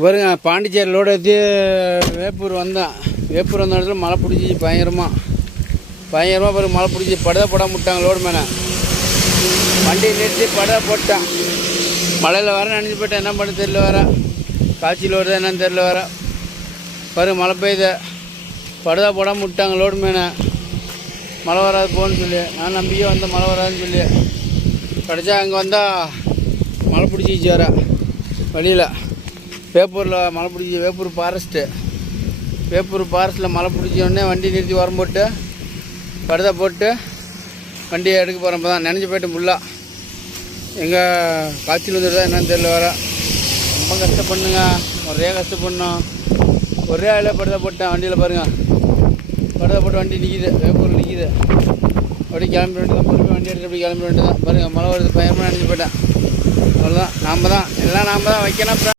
பாருங்க, பாண்டிச்சேரியிலோட ஏற்றி வேப்பூர் வந்தேன். வேப்பூர் வந்த இடத்துல மழை பிடிச்சி பயங்கரமாக பாருங்க. மழை பிடிச்சி படதை போடாம விட்டாங்க. லோடு மேலே வண்டியை நிறுத்தி படதை போட்டேன். மழையில் வர நினைஞ்சு போயிட்டேன். என்ன பண்ண தெரியல, வர காய்ச்சல் வருதா என்னன்னு தெரியல. வர பாருங்க, மழை பெய்யுது. படதை போடாமல் விட்டாங்க லோடு மேலே. மழை வராது போன்னு சொல்லி நான் நம்பிக்கை வந்தேன். மழை வராதுன்னு சொல்லி கிடச்சா அங்கே வந்தால் மழை பிடிச்சிச்சு. வர வழியில் வேப்பூரில் மழை பிடிச்சி. வேப்பூர் ஃபாரஸ்ட்டில் மழை பிடிச்சோடனே வண்டி நிறுத்தி உரம் போட்டு படுதை போட்டு வண்டியை எடுக்க போகிறேன். இப்போ தான் நினைஞ்சு போய்ட்டு ஃபுல்லாக. எங்கே காய்ச்சல் வந்துடுதா என்னன்னு தெரியல. வர ரொம்ப கஷ்டப்படுங்க, ஒரே கஷ்டப்படணும். ஒரே ஆளே படுதை போட்டேன் வண்டியில். பாருங்கள், படுதை போட்டு வண்டி நிற்கிது. வேப்பூர் நிற்கிது. அப்படி கிளம்பி வேண்டியதான். பொறுமையாக வண்டி எடுத்து அப்படி கிளம்பி வேண்டியதான். பாருங்கள், மழை வருது பயமாக நினைஞ்சு போயிட்டேன். அவ்வளோதான். நாம் தான் எல்லாம் நாம் தான் வைக்கணும்.